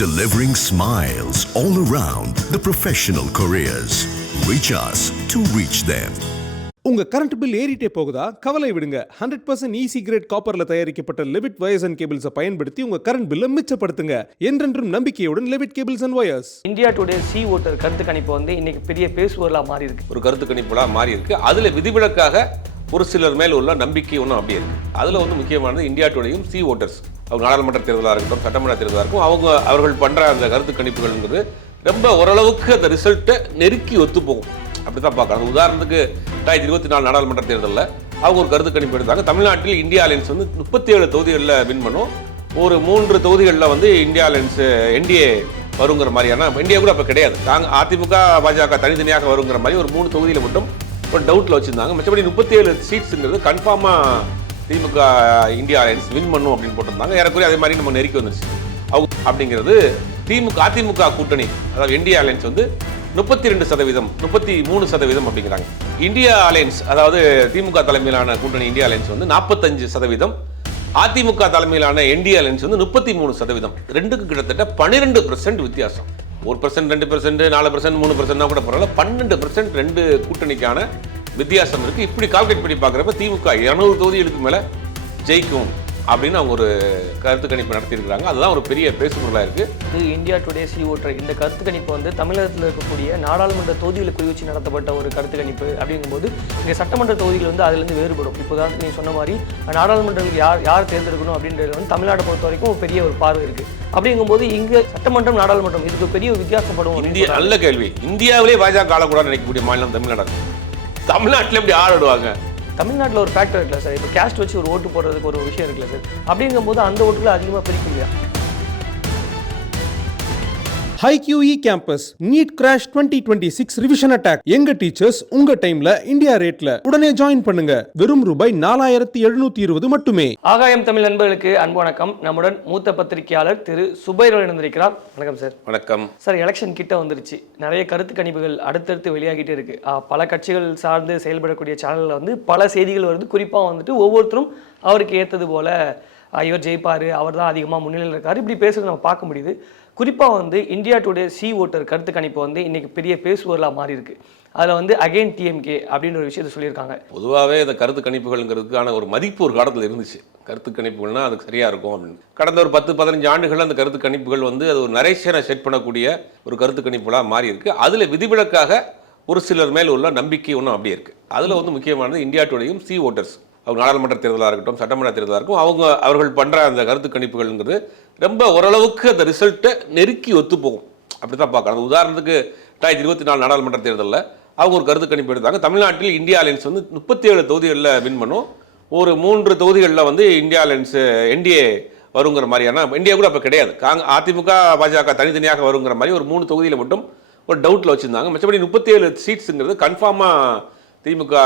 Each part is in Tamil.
delivering smiles all around the professional careers. Reach us to reach them. உங்க கரண்ட் பில் ஏறிட்டே போகுதா? கவலை விடுங்க. 100% ஈஸி கிரேட் காப்பர்ல தயாரிக்கப்பட்ட லெவிட் வயர்ஸ் அண்ட் கேபிள்ஸை பயன்படுத்தி உங்க கரண்ட் பில்லை மிச்சப்படுத்துங்க. என்றென்றும் நம்பிக்கையுடன் Levit cables and wires. India today C voter கருத்து கணிப்பு வந்து இன்னைக்கு பெரிய பேசுபொருளா மாறி இருக்கு. ஒரு கருத்து கணிப்புலா மாறி இருக்கு. அதுல விதிவிலக்காக ஒரு சிலர் மேல் உள்ள நம்பிக்கை ஒன்றும் அப்படியே இருக்கு. அதுல வந்து முக்கியமானது இந்தியா டுடேயும் சி ஓட்டர்ஸ், அவங்க நாடாளுமன்ற தேர்தலாக இருக்கட்டும், சட்டமன்ற தேர்தலாக இருக்கும், அவர்கள் பண்ற அந்த கருத்து கணிப்புகள்ங்கிறது ரொம்ப ஓரளவுக்கு அந்த ரிசல்ட்டை நெருக்கி ஒத்து போகும். அப்படித்தான் பார்க்கணும். உதாரணத்துக்கு 2024 நாடாளுமன்ற தேர்தலில் அவங்க ஒரு கருத்து கணிப்பு எடுத்தாங்க. தமிழ்நாட்டில் இந்தியா அலையன்ஸ் வந்து 37 தொகுதிகளில் வின் பண்ணும். ஒரு 3 தொகுதிகளில் வந்து இந்தியா அலையன்ஸ் என்டிஏ வருங்கிற மாதிரியான, என்டிஏ கூட அப்போ கிடையாது, அதிமுக பாஜக தனித்தனியாக வருங்கிற மாதிரி ஒரு 3 தொகுதியில் மட்டும் ஒரு டவுட்டில் வச்சுருந்தாங்க. மற்றபடி 37 சீட்ஸுங்கிறது கன்ஃபார்மாக திமுக இந்தியா அலையன்ஸ் வின் பண்ணும் அப்படின்னு போட்டிருந்தாங்க. ஏறக்குறைய அதே மாதிரி நம்ம நெருக்கி வந்துருச்சு. அவங்க அப்படிங்கிறது அதிமுக கூட்டணி, அதாவது இந்தியா அலையன்ஸ் வந்து 32%, 33% அப்படிங்கிறாங்க. இந்தியா அலையன்ஸ், அதாவது திமுக தலைமையிலான கூட்டணி இந்தியா அலையன்ஸ் வந்து 45%, அதிமுக தலைமையிலான என்டிஏ அலையன்ஸ் வந்து 33%. ரெண்டுக்கு கிட்டத்தட்ட 12% வித்தியாசம். 1%, 2%, 4%, 3% கூட பரவாயில்ல, 12% ரெண்டு கூட்டணிக்கான வித்தியாசம் இருக்கு. இப்படி கால்குலேட் பண்ணி பார்க்குறப்ப திமுக 200 தொகுதிகளுக்கு மேல ஜெயிக்கும் அப்படின்னு அவங்க ஒரு கருத்து கணிப்பு நடத்தியிருக்கிறாங்க. அதுதான் ஒரு பெரிய பேசுபொருளாக இருக்கு. இது இந்தியா டுடே சி ஓட்டர் இந்த கருத்து கணிப்பு வந்து தமிழகத்தில் இருக்கக்கூடிய நாடாளுமன்ற தொகுதிகளை குறிவச்சு நடத்தப்பட்ட ஒரு கருத்து கணிப்பு. அப்படிங்கும்போது இங்கே சட்டமன்ற தொகுதிகள் வந்து அதுலேருந்து வேறுபடும். இப்போ தான் நீங்கள் சொன்ன மாதிரி நாடாளுமன்றங்களுக்கு யார் தேர்ந்தெடுக்கணும் அப்படின்றது வந்து தமிழ்நாட்டை பொறுத்த வரைக்கும் பெரிய ஒரு பார்வை இருக்கு. அப்படிங்கும்போது இங்கே சட்டமன்றம் நாடாளுமன்றம் இதுக்கு பெரிய வித்தியாசப்படும். இந்தியா நல்ல கேள்வி. இந்தியாவிலே பாஜக ஆளக்கூடாது நினைக்கக்கூடிய மாநிலம் தமிழ்நாடு. தமிழ்நாட்டில் எப்படி ஆடுவாங்க? தமிழ்நாட்டில் ஒரு ஃபேக்டர் இருக்குல்ல சார், இப்போ கேஸ்ட் வச்சு ஒரு ஓட்டு போடுறதுக்கு ஒரு விஷயம் இருக்குல்ல சார், அப்படிங்கும்போது அந்த ஓட்டுகளை அதிகமாக பிரிக்கும் இல்லையா? HiQE campus NEET crash 2026 revision attack. எங்க டீச்சர்ஸ் உங்க டைம்ல இந்தியா ரேட்ல. உடனே ஜாயின் பண்ணுங்க. வெறும் ரூபாய் 4720 மட்டுமே. ஆகாயம் தமிழ் நண்பர்களுக்கு அன்பு வணக்கம். நம்முடன் மூத்த பத்திரிகையாளர் திரு சுபைர் இணைந்திருக்கிறார். வணக்கம் சார். வணக்கம் சார். எலெக்ஷன் கிட்ட வந்துருச்சு. நிறைய கருத்து கணிப்புகள் அடுத்தடுத்து வெளியாகிட்டே இருக்கு. பல கட்சிகள் சார்ந்து செயல்படக்கூடிய சேனல்ல வந்து பல செய்திகள் வருது. குறிப்பாக வந்துட்டு ஒவ்வொருத்தரும் அவருக்கு ஏற்றது போல இவர் ஜெயிப்பாரு, அவர் தான் அதிகமாக முன்னிலையில் இருக்காரு, இப்படி பேசுறது நம்ம பார்க்க முடியுது. குறிப்பாக வந்து இந்தியா டுடே சி ஓட்டர் கருத்து கணிப்பு வந்து இன்னைக்கு பெரிய பேசுபொருளாக மாறி இருக்கு. அதில் வந்து அகைன் டிஎம்கே அப்படின்னு ஒரு விஷயத்தை சொல்லியிருக்காங்க. பொதுவாகவே இந்த கருத்து கணிப்புகள்ங்கிறதுக்கான ஒரு மதிப்பு ஒரு காலத்தில் இருந்துச்சு. கருத்து கணிப்புகள்னா அதுக்கு சரியா இருக்கும் அப்படின்னு. கடந்த ஒரு 10-15 ஆண்டுகள் அந்த கருத்து கணிப்புகள் வந்து அது ஒரு நரேஷனை செட் பண்ணக்கூடிய ஒரு கருத்து கணிப்புகளாக மாறி இருக்கு. அதில் விதிவிலக்காக ஒரு சிலர் மேல் உள்ள நம்பிக்கை ஒன்றும் அப்படியே இருக்கு. அதில் வந்து முக்கியமானது இந்தியா டுடேயும் சி ஓட்டர்ஸ், அவங்க நாடாளுமன்ற தேர்தலாக இருக்கட்டும், சட்டமன்ற தேர்தலாக இருக்கும், அவர்கள் பண்ற அந்த கருத்து கணிப்புகள்ங்கிறது ரொம்ப ஓரளவுக்கு அந்த ரிசல்ட்டை நெருக்கி ஒத்து போகும். அப்படித்தான் பார்க்கணும். உதாரணத்துக்கு 2024 நாடாளுமன்ற தேர்தலில் அவங்க ஒரு கருத்து கணிப்பு எடுத்தாங்க. தமிழ்நாட்டில் இந்தியா அலையன்ஸ் வந்து 37 தொகுதிகளில் வின் பண்ணும். ஒரு 3 தொகுதிகளில் வந்து இந்தியா அலையன்ஸ் என்டிஏ வருங்கிற மாதிரியான, என்டிஏ கூட அப்போ கிடையாது, அதிமுக பாஜக தனித்தனியாக வருங்கிற மாதிரி ஒரு 3 தொகுதியில் மட்டும் ஒரு டவுட்டில் வச்சுருந்தாங்க. மற்றபடி 37 சீட்ஸுங்கிறது கன்ஃபார்மாக திமுக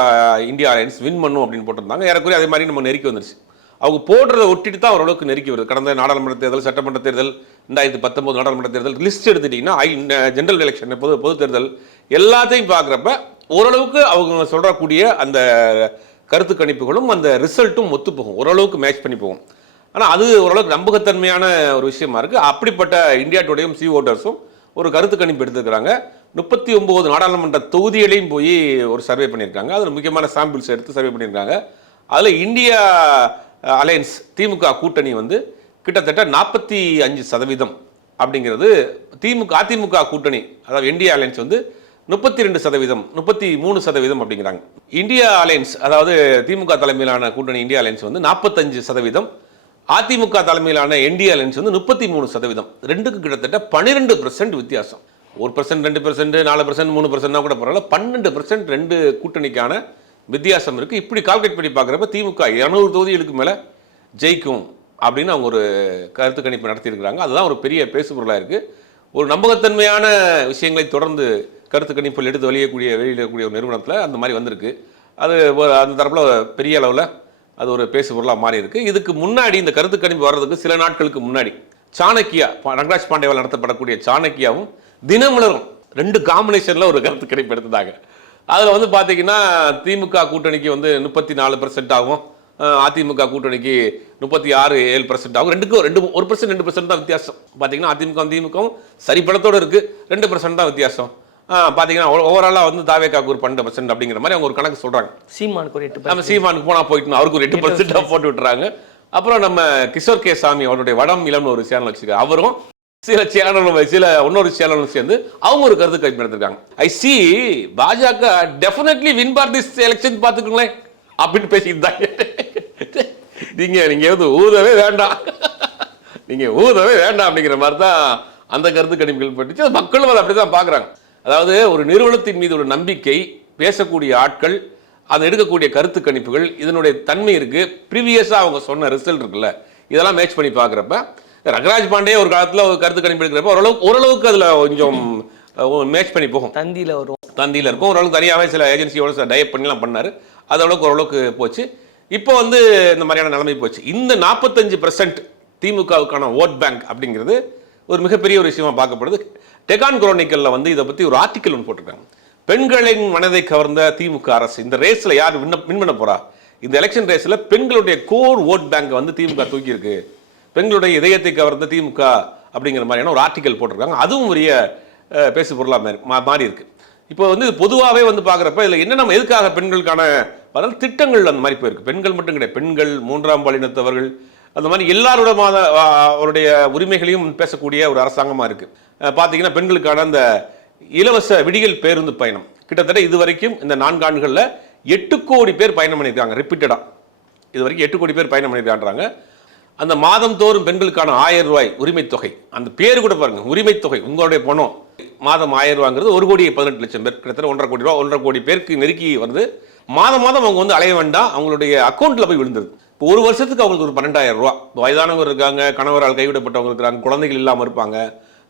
இந்தியா அலையன்ஸ் வின் பண்ணும் அப்படின்னு போட்டிருந்தாங்க. ஏறக்குறைய அதே மாதிரி நம்ம நெருக்கி வந்துருச்சு. அவங்க போடுறதை ஒட்டிட்டு தான் ஓரளவுக்கு நெருக்கி வருது. கடந்த நாடாளுமன்ற தேர்தல், சட்டமன்ற தேர்தல், 2019 நாடாளுமன்ற தேர்தல் லிஸ்ட் எடுத்துட்டிங்கன்னா, ஜெனரல் எலெக்ஷன், பொது தேர்தல் எல்லாத்தையும் பார்க்குறப்ப ஓரளவுக்கு அவங்க சொல்கிறக்கூடிய அந்த கருத்து கணிப்புகளும் அந்த ரிசல்ட்டும் ஒத்து போகும், ஓரளவுக்கு மேட்ச் பண்ணி போகும். ஆனால் அது ஓரளவுக்கு நம்பகத்தன்மையான ஒரு விஷயமா இருக்குது. அப்படிப்பட்ட இந்தியா டுடேயும் சி ஓட்டர்ஸும் ஒரு கருத்து கணிப்பு எடுத்துக்கிறாங்க. 39 நாடாளுமன்ற தொகுதிகளையும் போய் ஒரு சர்வே பண்ணியிருக்காங்க. அதில் முக்கியமான சாம்பிள்ஸ் எடுத்து சர்வே பண்ணியிருக்காங்க. அதில் இந்தியா அலையன்ஸ் திமுக கூட்டணி வந்து கிட்டத்தட்ட 45% அப்படிங்கிறது, அதிமுக கூட்டணி அதாவது என்டிஏ அலையன்ஸ் வந்து 32%, 33% அப்படிங்கிறாங்க. இந்தியா அலையன்ஸ், அதாவது திமுக தலைமையிலான கூட்டணி இந்தியா அலையன்ஸ் வந்து 45%, அதிமுக தலைமையிலான என்டிஏ அலையன்ஸ் வந்து 33%. ரெண்டுக்கு கிட்டத்தட்ட 12% வித்தியாசம். 1%, 2%, 4%, 3% கூட பரவாயில்ல, 12% ரெண்டு கூட்டணிக்கான வித்தியாசம் இருக்கு. இப்படி கால்குலேட் பண்ணி பார்க்குறப்ப திமுக 200 தொகுதிகளுக்கு மேல ஜெயிக்கும் அப்படின்னு அவங்க ஒரு கருத்து கணிப்பு நடத்தியிருக்கிறாங்க. அதுதான் ஒரு பெரிய பேசுபொருளாக இருக்கு. ஒரு நம்பகத்தன்மையான விஷயங்களை தொடர்ந்து கருத்து கணிப்புகள் எடுத்து வெளியிடக்கூடிய ஒரு நிறுவனத்தில் அந்த மாதிரி வந்திருக்கு. அது அந்த தரப்பில் பெரிய அளவில் அது ஒரு பேசுபொருளாக மாறி இருக்கு. இதுக்கு முன்னாடி, இந்த கருத்து கணிப்பு வர்றதுக்கு சில நாட்களுக்கு முன்னாடி, சாணக்கியா, ரங்கராஜ் பாண்டேவால் நடத்தப்படக்கூடிய சாணக்கியாவும் தினமலரும் 2 காம்பினேஷனில் ஒரு கருத்து கணிப்பு எடுத்ததாங்க. அதில் வந்து பார்த்தீங்கன்னா திமுக கூட்டணிக்கு வந்து 34% ஆகும், அதிமுக கூட்டணிக்கு 36-7%. அவங்க 1% 2% தான் வித்தியாசம். பார்த்தீங்கன்னா அதிமுகவும் சரிப்படத்தோடு இருக்குது, 2% தான் வித்தியாசம். பார்த்தீங்கன்னா ஓவராலாக வந்து தாவேக்காவுக்கு ஒரு 12% அப்படிங்கிற மாதிரி அவங்க ஒரு கணக்கு சொல்கிறாங்க. சீமானுக்கு ஒரு 8%. நம்ம சீமானுக்கு போனால் போயிட்டு அவருக்கு ஒரு 8% போட்டு விட்டுறாங்க. அப்புறம் நம்ம கிஷோர் கே சாமி அவருடைய வடம் இளம்னு ஒரு சேனல் வச்சிருக்காரு. அவரும் இன்னொரு சேனலும் சேர்ந்து அவங்க ஒரு கருத்து கணிப்பு நடத்திருக்காங்க. I see BJP definitely win for this election பார்த்துக்கோங்களேன் அப்படின்னு பேசியிருந்தாங்க. நீங்க வந்து ஊதவே வேண்டாம், அப்படிங்கிற மாதிரி தான் அந்த கருத்து கணிப்புகள் பட்டுச்சு. மக்களும் அதை அப்படிதான் பார்க்குறாங்க. அதாவது ஒரு நிறுவனத்தின் மீது ஒரு நம்பிக்கை, பேசக்கூடிய ஆட்கள், அதை எடுக்கக்கூடிய கருத்து கணிப்புகள், இதனுடைய தன்மை இருக்கு. ப்ரீவியஸாக அவங்க சொன்ன ரிசல்ட் இருக்குல்ல, இதெல்லாம் மேட்ச் பண்ணி பார்க்குறப்ப ரங்கராஜ் பாண்டே ஒரு காலத்தில் ஒரு கருத்து கணிப்பு எடுக்கிறப்ப ஓரளவுக்கு அதில் கொஞ்சம் மேட்ச் பண்ணி போகும். தந்தியில் இருக்கும். ஓரளவுக்கு தனியாகவே சில ஏஜென்சியோட டைப் பண்ணிலாம் பண்ணார். அதளவுக்கு ஓரளவுக்கு போச்சு. இப்போ வந்து இந்த மாதிரியான நிலைமை போச்சு. இந்த 45% திமுகவுக்கான ஓட் பேங்க் அப்படிங்கிறது ஒரு மிகப்பெரிய ஒரு விஷயமா பார்க்கப்படுது. டெகான் குரோனிக்கல்ல வந்து இதை பற்றி ஒரு ஆர்டிக்கல் ஒன்று போட்டிருக்காங்க. பெண்களின் மனதை கவர்ந்த திமுக அரசு, இந்த ரேஸ்ல யார் வின் பண்ண போறா, இந்த எலெக்ஷன் ரேஸ்ல பெண்களுடைய கோர் ஓட் பேங்க் வந்து திமுக தூக்கி இருக்கு, பெண்களுடைய இதயத்தை கவர்ந்த திமுக அப்படிங்கிற மாதிரியான ஒரு ஆர்டிக்கல் போட்டிருக்காங்க. அதுவும் பெரிய பேசு பொருளா மாறி இருக்கு. இப்போ வந்து பொதுவாகவே வந்து பார்க்குறப்ப இதில் என்ன, நம்ம எதுக்காக பெண்களுக்கான திட்டங்கள் அந்த மாதிரி போயிருக்கு. பெண்கள் மட்டும் கிடையாது, பெண்கள், மூன்றாம் பாலினத்தவர்கள், அந்த மாதிரி எல்லாரோட அவருடைய உரிமைகளையும் பேசக்கூடிய ஒரு அரசாங்கமாக இருக்கு. பார்த்தீங்கன்னா பெண்களுக்கான அந்த இலவச விடியல் பேருந்து பயணம் கிட்டத்தட்ட இதுவரைக்கும் இந்த 4 ஆண்டுகளில் 8 கோடி பேர் பயணம் பண்ணியிருக்காங்க. ரிப்பீட்டடாக இது வரைக்கும் 8 கோடி பேர் பயணம் பண்ணியிருக்காங்க. அந்த மாதம் தோறும் பெண்களுக்கான 1000 ரூபாய் உரிமை தொகை, அந்த பேர் கூட பாருங்க, உரிமை தொகை, உங்களுடைய பணம். மாதம் 1000 ரூபாங்கிறது 1,18,00,000 பேர், கிட்டத்தட்ட 1,50 கோடி ரூபா, 1,50 கோடி பேருக்கு நெருக்கி வருது. மாதம் அவங்க வந்து அலைய வேண்டாம், அவங்களுடைய அக்கௌண்ட்ல போய் விழுந்துருது. இப்போ ஒரு வருஷத்துக்கு அவங்களுக்கு ஒரு 12,000 ரூபா. வயதானவர் இருக்காங்க, கணவரால் கைவிடப்பட்டவங்க இருக்கிறாங்க, குழந்தைகள் இல்லாமல் இருப்பாங்க,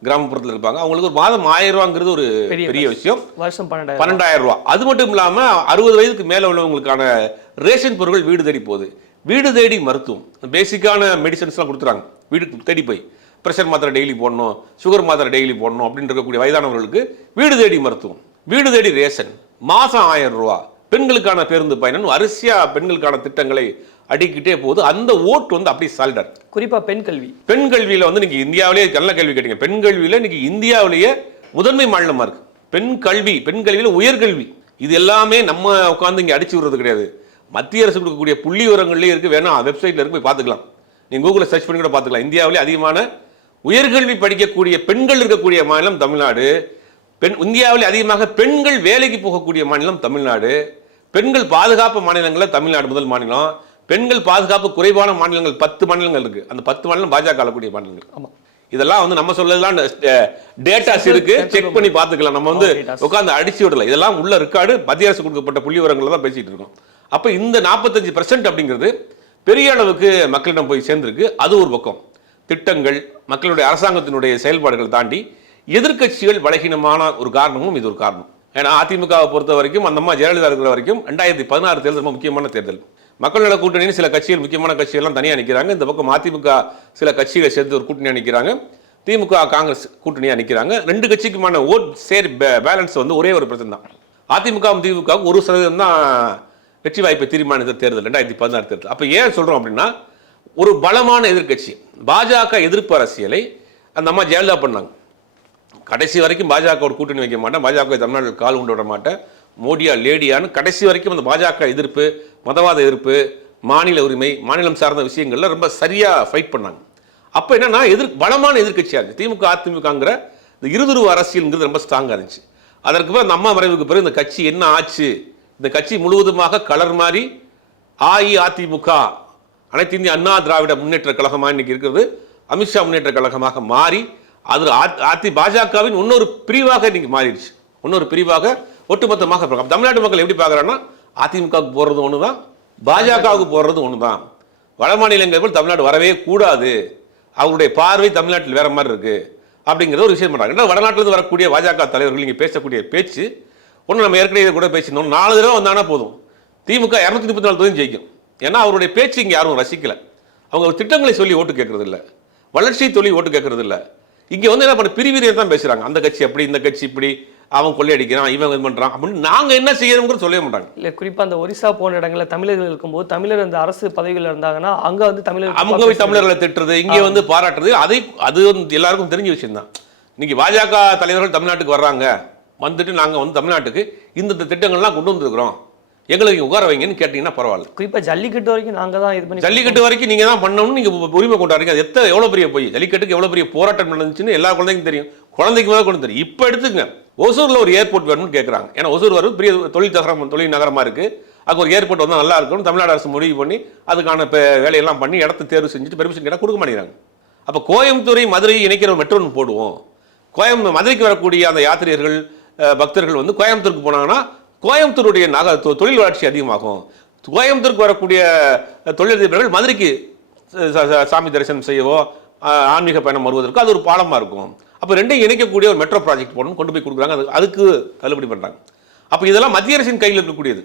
கிராமப்புறத்தில் இருப்பாங்க, அவங்களுக்கு ஒரு மாதம் 1000 ரூபாங்கிறது ஒரு பெரிய விஷயம். வருஷம் 12,000 ரூபா. அது மட்டும் இல்லாம 60 வயதுக்கு மேல உள்ளவங்களுக்கான ரேஷன் பொருட்கள் வீடு தேடி போகுது. வீடு தேடி மருத்துவம், பேசிக்கான மெடிசன்ஸ்லாம் கொடுத்துறாங்க. வீடு தேடி போய் பிரஷர் மாத்திரை டெய்லி போடணும், சுகர் மாத்திரை டெய்லி போடணும் அப்படின்னு இருக்கக்கூடிய வயதானவர்களுக்கு வீடு தேடி மருத்துவம், வீடு தேடி ரேஷன், மாசம் 1000 ரூபா. பெண்களுக்கான பேருந்து பயணம், அரிசியா பெண்களுக்கான திட்டங்களை அடிக்கிட்டே போகுது. அந்த ஓட்டு வந்து அப்படி சால்டர். குறிப்பா பெண் கல்வியில வந்து நீங்க இந்தியாவிலேயே நல்ல கேள்வி கேட்டீங்க. பெண் கல்வியில இன்னைக்கு இந்தியாவிலேயே முதன்மை மாநிலமா இருக்கு. பெண் கல்வியில உயர்கல்வி, இது எல்லாமே நம்ம உட்காந்து இங்க அடிச்சு விடுறது கிடையாது. மத்திய அரசு கொடுக்கக்கூடிய புள்ளி விவரங்கள்லேயே இருக்கு, வேணா வெப்சைட்ல இருக்கு, போய் பார்த்துக்கலாம். நீங்க கூகுளில் சர்ச் பண்ணி கூட பார்த்துக்கலாம். இந்தியாவிலே அதிகமான உயர்கல்வி படிக்கக்கூடிய பெண்கள் இருக்கக்கூடிய மாநிலம் தமிழ்நாடு. இந்தியாவிலே அதிகமாக பெண்கள் வேலைக்கு போகக்கூடிய மாநிலம் தமிழ்நாடு. பெண்கள் பாதுகாப்பு மாநிலங்களில் தமிழ்நாடு முதல் மாநிலம். பெண்கள் பாதுகாப்பு குறைவான மாநிலங்கள் 10 மாநிலங்கள் இருக்கு. அந்த 10 மாநிலம் பாஜக ஆளக்கூடிய மாநிலங்கள். ஆமா, இதெல்லாம் வந்து நம்ம சொல்லலாம், டேட்டாஸ் இருக்கு, செக் பண்ணி பார்த்துக்கலாம். நம்ம வந்து உட்காந்து அடிச்சு விடல, இதெல்லாம் உள்ள ரெக்கார்டு, மத்திய அரசு கொடுக்கப்பட்ட புள்ளி விவரங்களை தான் பேசிட்டு இருக்கோம். அப்ப இந்த 45% அப்படிங்கிறது பெரிய அளவுக்கு மக்களிடம் போய் சேர்ந்திருக்கு. அது ஒரு பக்கம். திட்டங்கள், மக்களுடைய அரசாங்கத்தினுடைய செயல்பாடுகள் தாண்டி எதிர்க்கட்சிகள் பலகீனமான ஒரு காரணமும் இது ஒரு காரணம். ஏன்னா அதிமுகவை பொறுத்த வரைக்கும், அந்த அம்மா ஜெயலலிதா இருக்கிற வரைக்கும் 2016 தேர்தல் ரொம்ப முக்கியமான தேர்தல். மக்கள் நல கூட்டணின்னு சில கட்சிகள், முக்கியமான கட்சிகள்லாம் தனியாக நிற்கிறாங்க. இந்த பக்கம் அதிமுக சில கட்சிகளை சேர்த்து ஒரு கூட்டணியாக நிற்கிறாங்க. திமுக காங்கிரஸ் கூட்டணியாக நிற்கிறாங்க. 2 கட்சிக்குமான ஓட் ஷேர் பேலன்ஸ் வந்து ஒரே ஒரு % தான். அதிமுகவும் திமுக 1% தான் வெற்றி வாய்ப்பை தீர்மானித்த தேர்தல் 2016 தேர்தல். அப்போ ஏன் சொல்கிறோம் அப்படின்னா, ஒரு பலமான எதிர்கட்சி பாஜக எதிர்ப்பு அரசியலை அந்த அம்மா ஜெயலலிதா பண்ணாங்க. கடைசி வரைக்கும் பாஜக ஒரு கூட்டணி வைக்க மாட்டேன், பாஜக தமிழ்நாட்டில் கால் கொண்டு விட மாட்டேன், மோடியா லேடியான்னு கடைசி வரைக்கும் அந்த பாஜக எதிர்ப்பு, மதவாத எதிர்ப்பு, மாநில உரிமை, மாநிலம் சார்ந்த விஷயங்கள்ல ரொம்ப சரியா ஃபைட் பண்ணாங்க. அப்போ என்னன்னா, பலமான எதிர்கட்சியாக இருந்துச்சு திமுக. அதிமுகங்கிற இந்த இருதுருவ அரசியல்ங்கிறது ரொம்ப ஸ்ட்ராங்காக இருந்துச்சு. அதற்கு பிறகு அந்த அம்மா மறைவுக்கு பிறகு இந்த கட்சி என்ன ஆச்சு, இந்த கட்சி முழுவதுமாக கலர் மாறி அஇஅதிமுக, அனைத்து இந்திய அண்ணா திராவிட முன்னேற்ற கழகமாக இன்னைக்கு இருக்கிறது அமித்ஷா முன்னேற்ற கழகமாக மாறி, அது பாஜகவின் இன்னொரு பிரிவாக இன்னைக்கு மாறிடுச்சு. இன்னொரு பிரிவாக ஒட்டுமொத்தமாக தமிழ்நாட்டு மக்கள் எப்படி பார்க்குறாங்கன்னா, அதிமுகவுக்கு போடுறது ஒன்று தான், பாஜகவுக்கு போடுறது ஒன்று தான். வட மாநிலங்கள் போல் தமிழ்நாடு வரவே கூடாது, அவருடைய பார்வை தமிழ்நாட்டில் வேற மாதிரி இருக்கு அப்படிங்கிறத ஒரு விஷயம் பண்ணுறாங்க. வடநாட்டிலிருந்து வரக்கூடிய பாஜக தலைவர்கள் இங்கே பேசக்கூடிய பேச்சு ஒன்று, நம்ம ஏற்கனவே கூட பேசினோம், 4 தடவை வந்தாங்கன்னா போதும், திமுக 234 தொகுதியும் ஜெயிக்கும். ஏன்னா அவருடைய பேச்சு இங்கே யாரும் ரசிக்கல. அவங்க திட்டங்களை சொல்லி ஓட்டு கேட்கறது இல்லை, வளர்ச்சியை சொல்லி ஓட்டு கேட்கறது இல்லை. இங்கே வந்து என்ன பண்ண பிரிவினை தான் பேசுகிறாங்க. அந்த கட்சி அப்படி, இந்த கட்சி இப்படி, அவன் கொள்ளையடிக்கிறான், இவன் இது பண்றான் அப்படின்னு நாங்க என்ன செய்யணும்னு சொல்லவே மாட்டாங்க. இல்ல குறிப்பா அந்த ஒரிசா போன்ற இடங்கள்ல தமிழர்கள் இருக்கும்போது தமிழர் அந்த அரசு பதவிகள் இருந்தாங்கன்னா அங்க வந்து தமிழர் அவங்க போய் தமிழர்களை திட்டுறது, இங்கே வந்து பாராட்டுறது, அது வந்து எல்லாருக்கும் தெரிஞ்ச விஷயம் தான். இன்னைக்கு பாஜக தலைவர்கள் தமிழ்நாட்டுக்கு வர்றாங்க, வந்துட்டு நாங்க வந்து தமிழ்நாட்டுக்கு இந்த திட்டங்கள்லாம் கொண்டு வந்திருக்கிறோம், எங்களுக்கு உட்கார வைங்கன்னு கேட்டீங்கன்னா பரவாயில்ல. குறிப்பா ஜல்லிக்கட்டு வரைக்கும் நாங்க தான் இது பண்ணி ஜல்லிக்கட்டு வரைக்கும் நீங்க தான் பண்ணணும்னு நீங்க உரிமை கொண்டாடுறீங்க. அது எவ்வளவு பெரிய போய் ஜல்லிக்கட்டுக்கு எவ்வளவு பெரிய போராட்டம் நடந்துச்சுன்னு எல்லா குழந்தைக்கும் தெரியும், குழந்தைக்கு மேலே கொண்டு தெரியும். இப்போ எடுத்துங்க, ஒசூர்ல ஒரு ஏர்போர்ட் வேணும்னு கேட்குறாங்க. ஏன்னா ஒசூர் வரும் பெரிய தொழில் நகரமா இருக்கு, அங்கே ஒரு ஏர்போர்ட் வந்தால் நல்லா இருக்கும்னு தமிழ்நாடு அரசு முடிவு பண்ணி அதுக்கான வேலையெல்லாம் பண்ணி இடத்த தேர்வு செஞ்சுட்டு பெர்மிஷன் கேட்டால் கொடுக்க மாட்டேங்கிறாங்க. அப்போ கோயம்புத்தூரை மதுரையை இணைக்கிற ஒரு மெட்ரோன்னு போடுவோம், மதுரைக்கு வரக்கூடிய அந்த யாத்திரிகர்கள் பக்தர்கள் வந்து கோயம்புத்தூருக்கு போனாங்கன்னா கோயம்புத்தூருடைய தொழில் வளர்ச்சி அதிகமாகும். கோயம்புத்தூருக்கு வரக்கூடிய தொழிலதிபர்கள் மதுரைக்கு சாமி தரிசனம் செய்யவோ ஆன்மீக பயணம் வருவதற்கு அது ஒரு பாலமாக இருக்கும். அப்போ ரெண்டையும் இணைக்கக்கூடிய ஒரு மெட்ரோ ப்ராஜெக்ட் போடணும், கொண்டு போய் கொடுக்குறாங்க, அதுக்கு தள்ளுபடி பண்ணுறாங்க. அப்போ இதெல்லாம் மத்திய அரசின் கையில் இருக்கக்கூடியது.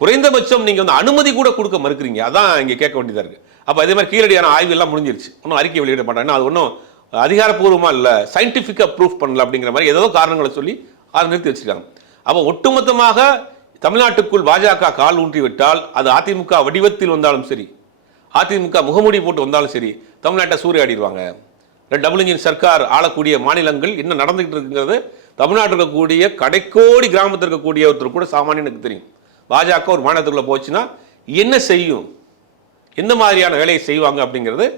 குறைந்தபட்சம் நீங்கள் வந்து அனுமதி கூட கொடுக்க மறுக்கிறீங்க, அதான் இங்கே கேட்க வேண்டியதாக இருக்குது. அப்போ அதே மாதிரி கீழடியான ஆய்வு எல்லாம் முடிஞ்சிருச்சு, ஒன்றும் அறிக்கை வெளியிட மாட்டாங்கன்னா அது ஒன்றும் அதிகாரப்பூர்வமாக இல்லை, சயின்டிஃபிக்காக ப்ரூஃப் பண்ணல அப்படிங்கிற மாதிரி ஏதோ காரணங்களை சொல்லி அதை நிறுத்தி வச்சுருக்காங்க. அப்போ ஒட்டுமொத்தமாக தமிழ்நாட்டுக்குள் பாஜக கால் ஊன்றி விட்டால் அது அதிமுக வடிவத்தில் வந்தாலும் சரி, அதிமுக முகமூடி போட்டு வந்தாலும் சரி, தமிழ்நாட்டை சூறையாடிடுவாங்க. டபுள் இன்ஜின் சர்க்கார் ஆளக்கூடிய மாநிலங்கள் என்ன நடந்துகிட்டு இருக்குங்கிறது தமிழ்நாட்டில் இருக்கக்கூடிய கடைக்கோடி கிராமத்தில் இருக்கக்கூடிய ஒருத்தர் கூட சாமானியனுக்கு தெரியும். பாஜக ஒரு மாநிலத்துக்குள்ள போச்சுன்னா என்ன செய்யும், எந்த மாதிரியான வேலையை செய்வாங்க அப்படிங்கிறது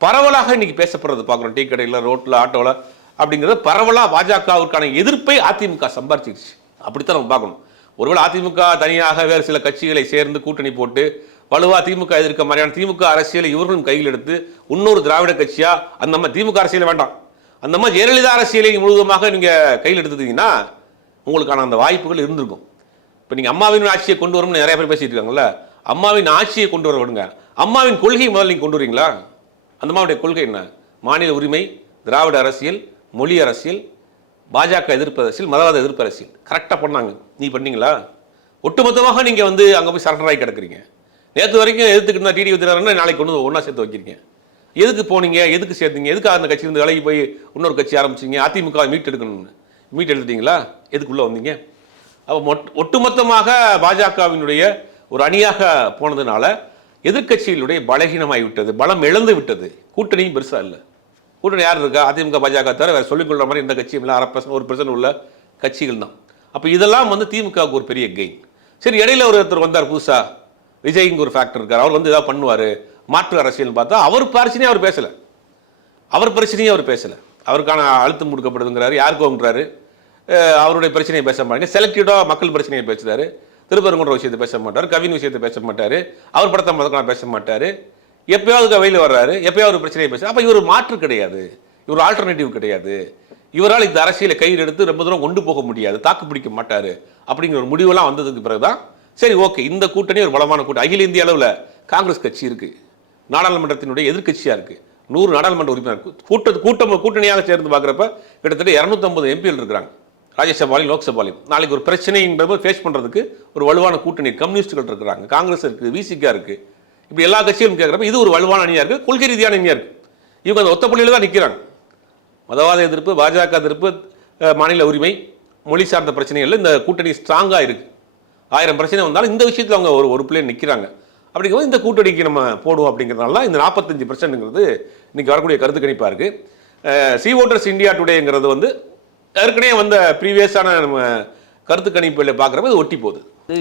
பரவலாக இன்னைக்கு பேசப்படுறது பார்க்குறோம். டீ கடையில், ரோட்டில், ஆட்டோவில் அப்படிங்கிறது பரவலாக பாஜகவுக்கான எதிர்ப்பை அதிமுக சம்பாரிச்சிருச்சு. அப்படித்தான் நம்ம பார்க்கணும். ஒருவேளை அதிமுக தனியாக வேறு சில கட்சிகளை சேர்ந்து கூட்டணி போட்டு வலுவா திமுக எதிர்க்க மாதிரியான திமுக அரசியலை இவர்களும் கையில் எடுத்து இன்னொரு திராவிட கட்சியா அந்த மாதிரி திமுக அரசியல் வேண்டாம், அந்த மாதிரி ஜெயலலிதா அரசியலை முழுவதுமாக நீங்க கையில் எடுத்துட்டீங்கன்னா உங்களுக்கான அந்த வாய்ப்புகள் இருந்திருக்கும். இப்போ நீங்க அம்மாவின் ஆட்சியை கொண்டு வரணும்னு நிறைய பேர் பேசிட்டு இருக்காங்கல்ல, அம்மாவின் ஆட்சியை கொண்டு வர விடுங்க. அம்மாவின் கொள்கையை முதல்ல நீங்க கொண்டு வரீங்களா? அந்த அம்மாவுடைய கொள்கை என்ன? மாநில உரிமை, திராவிட அரசியல், மொழி அரசியல், பாஜக எதிர்ப்பு அரசியல், மதவாத எதிர்ப்பு அரசியல் கரெக்டாக பண்ணாங்க. நீ பண்ணீங்களா? ஒட்டுமொத்தமாக நீங்கள் வந்து அங்கே போய் சரண்டர் ஆகி கிடக்குறீங்க. நேற்று வரைக்கும் எதிர்த்துக்கிட்டு இருந்தால் டிடி வித்தியாரன்னா நாளைக்கு கொண்டு ஒன்றா சேர்த்து வைக்கிறீங்க. எதுக்கு போனீங்க, எதுக்கு சேர்த்தீங்க, எதுக்கு அந்த கட்சியிலிருந்து விலகி போய் இன்னொரு கட்சி ஆரம்பிச்சிங்க, அதிமுக மீட் எடுக்கணும்னு மீட் எடுத்துட்டீங்களா? எதுக்குள்ளே வந்தீங்க? அப்போ ஒட்டுமொத்தமாக பாஜகவினுடைய ஒரு அணியாக போனதுனால எதிர்கட்சிகளுடைய பலகீனமாகி விட்டது, பலம் இழந்து விட்டது. கூட்டணியும் பெருசாக இல்லை. கூட்டணி யார் இருக்கா? அதிமுக பாஜக தவிர வேறு சொல்லிக்கொள்கிற மாதிரி இந்த கட்சியும் இல்லை, 1% உள்ள கட்சிகள் தான். அப்போ இதெல்லாம் வந்து திமுகவுக்கு ஒரு பெரிய கெயின். சரி, இடையில ஒருத்தர் வந்தார் புதுசா, விஜய்ங்க ஒரு ஃபேக்டர் இருக்கார், அவர் வந்து ஏதாவது பண்ணுவார் மாற்று அரசியல் பார்த்தா அவர் பிரச்சனையே அவர் பேசலை, அவருக்கான அழுத்தம் கொடுக்கப்படுதுங்கிறாரு, யாருக்கோங்கிறாரு, அவருடைய பிரச்சனையை பேச மாட்டாங்க, செலக்டிவாக மக்கள் பிரச்சனையை பேசுகிறாரு, திருப்பரங்குன்ற விஷயத்தை பேச மாட்டார், கவின் விஷயத்தை பேச மாட்டார், அவர் படத்தை மதக்கலாம் பேச மாட்டார், எப்பயாவது வெளியில் வர்றாரு, எப்பயாவது ஒரு பிரச்சனையை பேச. அப்போ இவர் மாற்று கிடையாது, இவர் ஆல்டர்னேட்டிவ் கிடையாது, இவரால் இந்த அரசியலை கையில் எடுத்து ரொம்ப தூரம் கொண்டு போக முடியாது, தாக்கு பிடிக்க மாட்டார் அப்படிங்கிற ஒரு முடிவெல்லாம் வந்ததுக்கு பிறகுதான் சரி ஓகே இந்த கூட்டணி ஒரு பலமான கூட்டணி. அகில இந்திய அளவில் காங்கிரஸ் கட்சி இருக்கு, நாடாளுமன்றத்தினுடைய எதிர்கட்சியாக இருக்கு, 100 நாடாளுமன்ற உறுப்பினர் கூட்டணியாக சேர்ந்து பார்க்குறப்ப கிட்டத்தட்ட 250 எம்பிகள் இருக்கிறாங்க, ராஜ்யசபாலையும் லோக்சபாலையும். நாளைக்கு ஒரு பிரச்சனைங்கிறத ஃபேஸ் பண்ணுறதுக்கு ஒரு வலுவான கூட்டணி கம்யூனிஸ்டுகள் இருக்கிறாங்க, காங்கிரஸ் இருக்குது, விசிகா இருக்குது, இப்படி எல்லா கட்சிகளும் கேட்குறப்ப இது ஒரு வலுவான அணியாக இருக்குது, கொள்கை ரீதியான அணியாக இருக்குது. இவங்க அந்த ஒத்த புள்ளியில் தான் நிற்கிறாங்க. மதவாத எதிர்ப்பு, பாஜக எதிர்ப்பு, மாநில உரிமை, மொழி சார்ந்த பிரச்சனைகள் இந்த கூட்டணி ஸ்ட்ராங்காக இருக்குது. 1000 பிரச்சனை வந்தாலும் இந்த விஷயத்தில் அவங்க ஒரு பிள்ளையை நிற்கிறாங்க. அப்படிங்கும்போது இந்த கூட்டணிக்கு நம்ம போடுவோம் அப்படிங்கிறதுனால இந்த 45%ங்கிறது இன்னைக்கு வரக்கூடிய கருத்து கணிப்பாக இருக்குது. சி ஓட்டர்ஸ் இந்தியா டுடேங்கிறது வந்து ஏற்கனவே வந்த ப்ரீவியஸான நம்ம கருத்து கணிப்புகளை பார்க்குறப்ப இது ஒட்டி போகுது.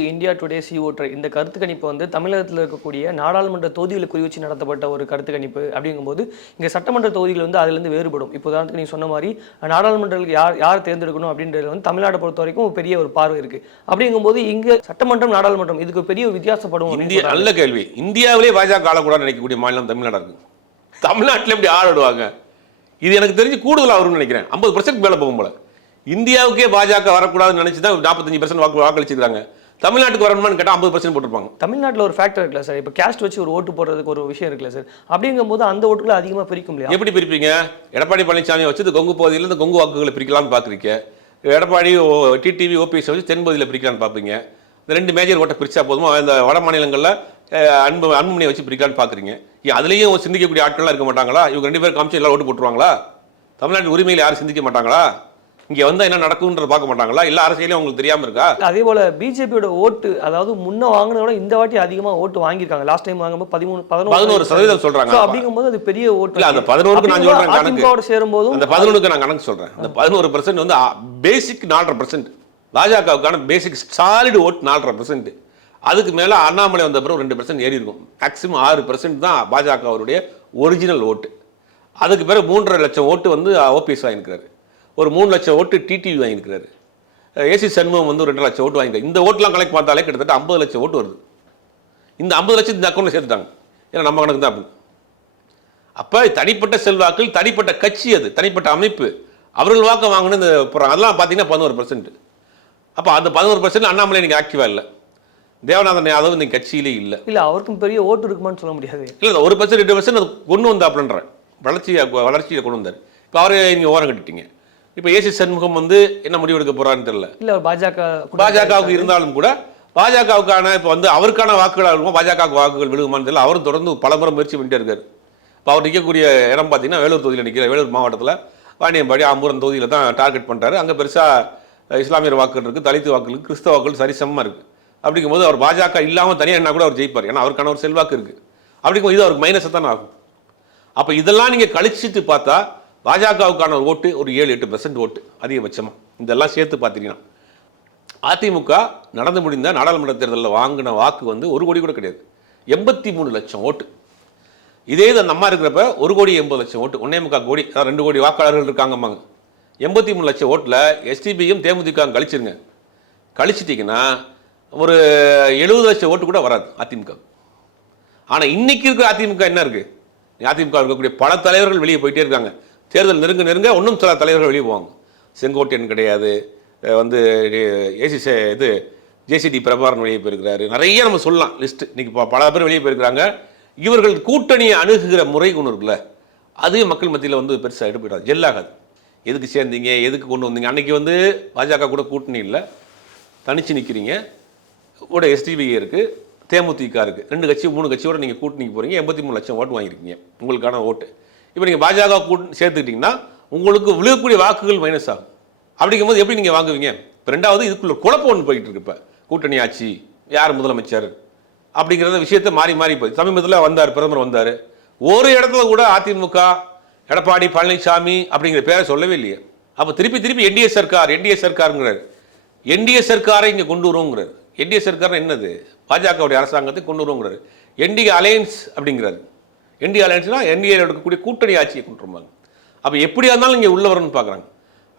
இந்தியா டுடே சி ஓட்டர் இந்த கருத்து கணிப்பு வந்து தமிழகத்தில் இருக்கக்கூடிய நாடாளுமன்ற தொகுதிகளை குறிவச்சு நடத்தப்பட்ட ஒரு கருத்து கணிப்பு. அப்படிங்கும்போது இங்கே சட்டமன்ற தொகுதிகள் வந்து அதுலேருந்து வேறுபடும். இப்போ உதாரணத்துக்கு நீங்கள் சொன்ன மாதிரி நாடாளுமன்றங்களுக்கு யார் தேர்ந்தெடுக்கணும் அப்படின்றது வந்து தமிழ்நாட்டை பொறுத்த வரைக்கும் ஒரு பெரிய ஒரு பார்வை இருக்குது. அப்படிங்கும்போது இங்கே சட்டமன்றம், நாடாளுமன்றம் இதுக்கு பெரிய வித்தியாசப்படும். இந்தியா நல்ல கேள்வி. இந்தியாவிலே பாஜக ஆளக்கூடாது நினைக்கக்கூடிய மாநிலம் தமிழ்நாடு இருக்கு. தமிழ்நாட்டில் எப்படி ஆளுடுவாங்க? இது எனக்கு தெரிஞ்சு கூடுதலாக வரும்னு நினைக்கிறேன். 50% மேலே போகும் போல. இந்தியாவுக்கே பாஜக வரக்கூடாதுன்னு நினைச்சு தான் 45% வாக்களிச்சிருக்காங்க. தமிழ்நாட்டுக்கு வரணுமான்னு கேட்டால் 50% போட்டிருப்பாங்க. தமிழ்நாட்டில் ஒரு ஃபேக்டர் இருக்குல்ல சார், இப்போ கேஸ்ட் வச்சு ஒரு ஓட்டு போடுறதுக்கு ஒரு விஷயம் இருக்குல்ல சார், அப்படிங்கும்போது அந்த ஓட்டுகளை அதிகமாக பிரிக்கும் இல்லையா? எப்படி பிரிப்பீங்க? எடப்பாடி பழனிசாமி வச்சு கொங்கு பகுதியிலேருந்து கொங்கு வாக்குகளை பிரிக்கலாம்னு பார்க்குறீங்க. எடப்பாடி டிடிவி ஓபிஎஸ் வச்சு தென்பகுதியில் பிரிக்கலான்னு பார்ப்பீங்க. இந்த 2 மேஜர் ஓட்டை பிரிச்சா போதுமா? இந்த வட மாநிலங்களில் அன்புமணியை வச்சு பிரிக்கலான்னு பார்க்குறீங்க. அதுலேயும் சிந்திக்கக்கூடிய ஆட்கள்லாம் இருக்க மாட்டாங்களா? இவங்க 2 பேர் காமிச்சு எல்லாம் ஓட்டு போட்டுருவாங்களா? தமிழ்நாட்டு உரிமையில் யாரும் சிந்திக்க மாட்டாங்களா? இங்கே வந்தால் என்ன நடக்கும்ன்றத பார்க்க மாட்டாங்களா? இல்லை அரசியலையும் அவங்களுக்கு தெரியாமல் இருக்கா? அதே போல் பிஜேபியோட ஓட்டு, அதாவது முன்ன வாங்கினத விட இந்த வாட்டி அதிகமாக ஓட்டு வாங்கியிருக்காங்க. லாஸ்ட் டைம் வாங்கும்போது 11% சொல்கிறாங்க. அப்படிங்கும்போது அது பெரிய ஓட்டு. இல்லை, அந்த 11க்கு நான் சொல்கிறேன் கணக்கு. சேரும்போது அந்த 11க்கு நான் கணக்கு சொல்கிறேன். அந்த 11% வந்து பேசிக் 4.5%. பாஜகவுக்கான பேசிக் சாலிட் ஓட்டு 4.5%. அதுக்கு மேலே அண்ணாமலை வந்த பிறகு 2% ஏறி இருக்கும். மேக்ஸிமம் 6% தான் பாஜக அவருடைய ஒரிஜினல் ஓட்டு. அதுக்கு பிறகு 3.5 லட்சம் ஓட்டு வந்து ஓபிஎஸ் வாங்கியிருக்கிறாரு. ஒரு 3 லட்சம் ஓட்டு டிடிவி வாங்கியிருக்கிறாரு. ஏசி சண்முகம் வந்து 2 லட்சம் ஓட்டு வாங்கிட்டாரு. இந்த ஓட்டுலாம் கலெக்ட் பார்த்தாலே கிட்டத்தட்ட 50 லட்சம் ஓட்டு வருது. இந்த 50 லட்சம் இந்த அக்கௌண்ட்டில் சேர்த்துட்டாங்க. ஏன்னா நம்ம கணக்கு தான் அப்படி. அப்போ தனிப்பட்ட செல்வாக்கள், தனிப்பட்ட கட்சி, அது தனிப்பட்ட அமைப்பு, அவர்கள் வாக்க வாங்கினு இந்த போகிறாங்க. அதெல்லாம் பார்த்தீங்கன்னா 11%. அப்போ அந்த 11% அண்ணாமலை இன்னைக்கு ஆக்டிவாக இல்லை. தேவநாதன் யாதவ் இன்னைக்கு கட்சியிலே இல்லை. இல்லை, அவருக்கும் பெரிய ஓட்டு இருக்குமான்னு சொல்ல முடியாது. இல்லை, 1% 2% அது கொண்டு வந்தாப்புலன்றேன். வளர்ச்சியை கொண்டு வந்தார். இப்போ அவரே நீங்கள் ஓரம் கட்டிட்டீங்க. இப்போ ஏசி சண்முகம் வந்து என்ன முடிவு எடுக்க போறான்னு தெரியல. இல்லை, பாஜகவுக்கு இருந்தாலும் கூட பாஜகவுக்கான இப்போ வந்து அவருக்கான வாக்குகள் இருக்கும், பாஜகவுக்கு வாக்குகள் விழுகுமான்னு தெரியல. அவரும் தொடர்ந்து பலமுறை முயற்சி பண்ணிட்டே இருக்காரு. இப்போ அவர் நிற்கக்கூடிய இடம் பார்த்தீங்கன்னா வேலூர் தொகுதியில் நிற்கிற, வேலூர் மாவட்டத்தில் வாணியம்பாடி, ஆம்பூரம் தொகுதியில் தான் டார்கெட் பண்ணுறாரு. அங்கே பெருசாக இஸ்லாமியர் வாக்குகள் இருக்குது, தலித்து வாக்குகள், கிறிஸ்தவ வாக்குகள் சரிசமமாக இருக்குது. அப்படிங்கும்போது அவர் பாஜக இல்லாமல் தனியாக என்ன கூட அவர் ஜெயிப்பார். ஏன்னா அவருக்கான ஒரு செல்வாக்கு இருக்குது. அப்படிங்கும்போது இது அவருக்கு மைனஸை தான் ஆகும். அப்போ இதெல்லாம் நீங்கள் கழிச்சிட்டு பார்த்தா பாஜகவுக்கான ஒரு ஓட்டு ஒரு 7-8% ஓட்டு அதிகபட்சமாக. இதெல்லாம் சேர்த்து பார்த்தீங்கன்னா அதிமுக நடந்து முடிந்த நாடாளுமன்ற தேர்தலில் வாங்கின வாக்கு வந்து 1 கோடி கூட கிடையாது, 83 லட்சம் ஓட்டு. இதே இது அந்த அம்மா இருக்கிறப்ப 1,80,00,000 ஓட்டு, 1.25 கோடி, அதாவது 2 கோடி வாக்காளர்கள் இருக்காங்கம்மாங்க. 83 லட்சம் ஓட்டில் எஸ்டிபியும் தேமுதிக கழிச்சிருங்க. கழிச்சிட்டிங்கன்னா ஒரு 70 லட்சம் ஓட்டு கூட வராது அதிமுக. ஆனால் இன்னைக்கு இருக்கிற அதிமுக என்ன இருக்குது? அதிமுக இருக்கக்கூடிய பல தலைவர்கள் வெளியே போயிட்டே இருக்காங்க. தேர்தல் நெருங்க நெருங்க இன்னும் சில தலைவர்கள் வெளியே போவாங்க. செங்கோட்டையன் கிடையாது, வந்து இது ஜேசிடி பிரபாகரன் வெளியே போயிருக்கிறாரு. நிறைய நம்ம சொல்லலாம் லிஸ்ட். இன்னைக்கு பல பேர் வெளியே போயிருக்கிறாங்க. இவர்கள் கூட்டணியை அணுகுகிற முறை ஒன்று இருக்குல்ல, அதுவே மக்கள் மத்தியில் வந்து பெருசாக எடுப்பிடாது, ஜெல்லாகாது. எதுக்கு சேர்ந்தீங்க, எதுக்கு கொண்டு வந்தீங்க? அன்னைக்கு வந்து பாஜக கூட கூட்டணி இல்லை, தனிச்சு நிற்கிறீங்க. கூட எஸ்டிபி இருக்குது, தேமுதிக இருக்குது, 2 கட்சி 3 கட்சியோட நீங்கள் கூட்டணிக்கு போகிறீங்க. 83 லட்சம் ஓட்டு வாங்கியிருக்கீங்க, உங்களுக்கான ஓட்டு. இப்போ நீங்கள் பாஜக சேர்த்துக்கிட்டிங்கன்னா உங்களுக்கு விழுகக்கூடிய வாக்குகள் மைனஸ் ஆகும். அப்படிங்கும்போது எப்படி நீங்கள் வாங்குவீங்க? இப்போ 2வது இதுக்குள்ள குழப்பம் ஒன்று போயிட்டு இருக்கு. இப்போ கூட்டணி ஆட்சி, யார் முதலமைச்சர் அப்படிங்கிறத விஷயத்தை மாறி மாறி போய் சமீபத்தில் வந்தார், பிரதமர் வந்தார். ஒரு இடத்துல கூட அதிமுக எடப்பாடி பழனிசாமி அப்படிங்கிற பேரை சொல்லவே இல்லையே. அப்போ திருப்பி என்டிஏ சர்க்காருங்கிறார். என்டிஏ சர்க்காரை இங்கே கொண்டு வருவோங்கிறார். என்டிஏ சர்க்கார் என்னது? பாஜகவுடைய அரசாங்கத்தை கொண்டு வருவோங்கிறார். என்டிஏ அலையன்ஸ் அப்படிங்கிறாரு. என்டிஏ அலையன்ஸ்னா என்டிஏ எடுக்கக்கூடிய கூட்டணி ஆட்சியை கொண்டு வருவாங்க. அப்போ எப்படியா இருந்தாலும் இங்கே உள்ள வரணும்னு பார்க்குறாங்க.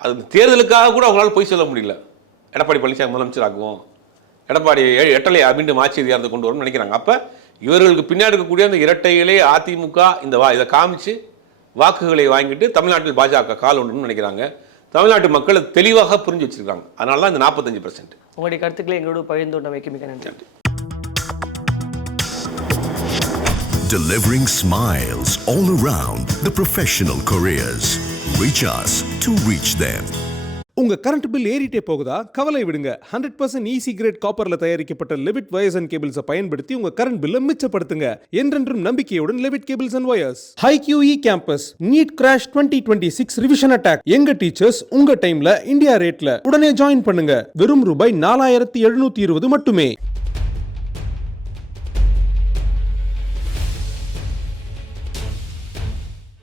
அது தேர்தலுக்காக கூட அவங்களால போய் சொல்ல முடியல. எடப்பாடி பழனிசாமி முதலமைச்சர் ஆக்குவோம், எடப்பாடி எட்டலை மீண்டும் ஆட்சி அதிகாரத்தை கொண்டு வரும்னு நினைக்கிறாங்க. அப்போ இவர்களுக்கு பின்னாடி இருக்கக்கூடிய அந்த இரட்டையிலே அதிமுக இதை காமிச்சு வாக்குகளை வாங்கிட்டு தமிழ்நாட்டில் பாஜக கால் ஒன்றுன்னு நினைக்கிறாங்க. தமிழ்நாட்டு மக்கள் தெளிவாக புரிஞ்சு வச்சிருக்காங்க. அதனால தான் இந்த 45%. உங்களுடைய கருத்துக்களை எங்களோட பகிர்ந்து மிக்க நன்றி. Delivering smiles all around the professional careers. Reach us to reach them. உங்க கரண்ட் பில் ஏறிட்டே போகுதா? கவலை விடுங்க. 100% ஈஸி கிரேட் காப்பர்ல தயாரிக்கப்பட்ட லெவிட் வயர்ஸ் அண்ட் கேபிள்ஸை பயன்படுத்தி உங்க கரண்ட் பில்லை மிச்சப்படுத்துங்க. என்றென்றும் நம்பிக்கையுடன் Levit cables and wires. Hi QE campus NEET crash 2026 revision attack. எங்க டீச்சர்ஸ் உங்க டைம்ல இந்தியா ரேட்ல. உடனே ஜாயின் பண்ணுங்க. வெறும் ரூபாய் 4720 மட்டுமே.